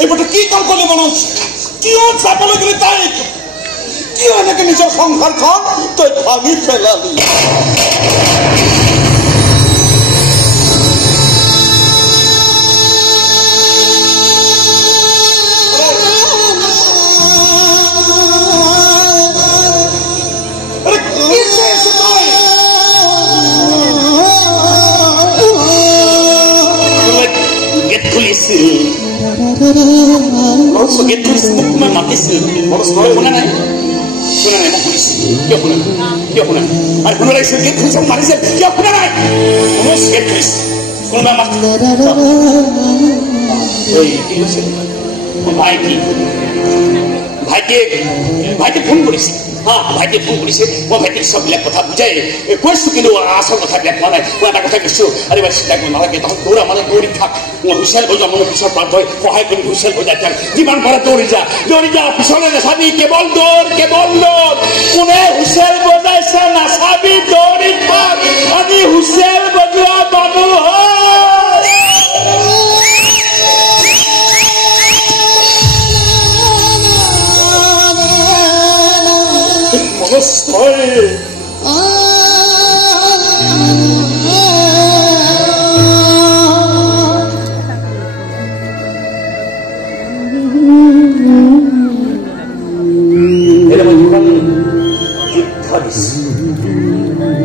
এইবাৰটো কি কাম কৰিলে মনোজ? কিয় যাবলৈ গ'লে তাইক? কিয় এনেকে নিজৰ সংসাৰখন তই ভাঙি পেলালি? মাতিছিল শুনা নাই শুনা নাই মই শুনিছো কিয় শুনা কিয় শুনা আৰু শুনা লাগিছিল গেট খুলিছে মাৰিছে কিয় শুনা নাই গেট খুলিছে কোনোবা মাত কি কৈছিল ভাইটি ফোন কৰিছে ভাইটিয়ে ফোন কৰিছে মই ভাইটিক চববিলাক কথা বুজাই কৈছো কিন্তু আচল কথাবিলাক কোৱা নাই মই এটা কথা কৈছো আৰু এবাৰ চিন্তা কৰিব নালাগে তখন দৌৰা মানে দৌৰি থাক মই হুইচেল বজোৱা মোৰ পিছত পাৰ হৈ সহায় কৰি হুইচেল বজাই থাক যিমান পাৰে দৌৰি যা পিছলৈ নাচাবি কেৱল দৌৰ কোনে হুইচেল বজাইছে নাচাবি দৌৰি থাক আমি হুইচেল বজোৱা মানুহ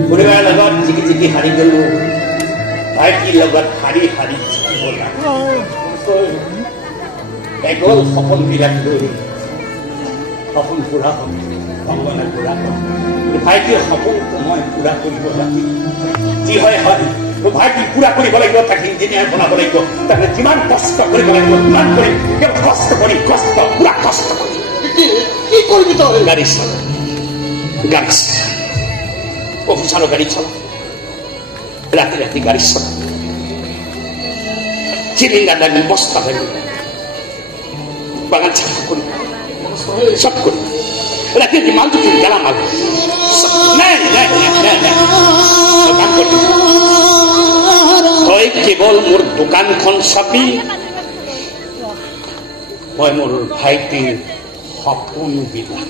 পৰিবাৰৰ লগত জিকি হাৰি গলো ভাইটিৰ লগত হাৰি গল সপোন বিলাক লৈ সপোন পুৰা ভগৱানে পুৰা ভাইটিৰ সপোনটো মই পুৰা কৰিব লাগিব যি হয় ভাইটি পুৰা কৰিব লাগিব তাক ইঞ্জিনিয়াৰ বনাব লাগিব তাকে যিমান কষ্ট কৰিব লাগিব সিমান কৰি কষ্ট পুৰা কষ্ট কৰি কি কৰিবি তই গাড়ী চলা অফিচাৰৰ গাড়ী চলা ৰাতি গাড়ী চলা চিলিণ্ডাৰ লাগি বস্তা লাগি বাগান চাফা কৰি চব কৰি ৰাতি মালটো কিনি গেলা মাল তই কেৱল মোৰ দোকানখন চাবি মই মোৰ ভাইটিৰ সপোনবিলাক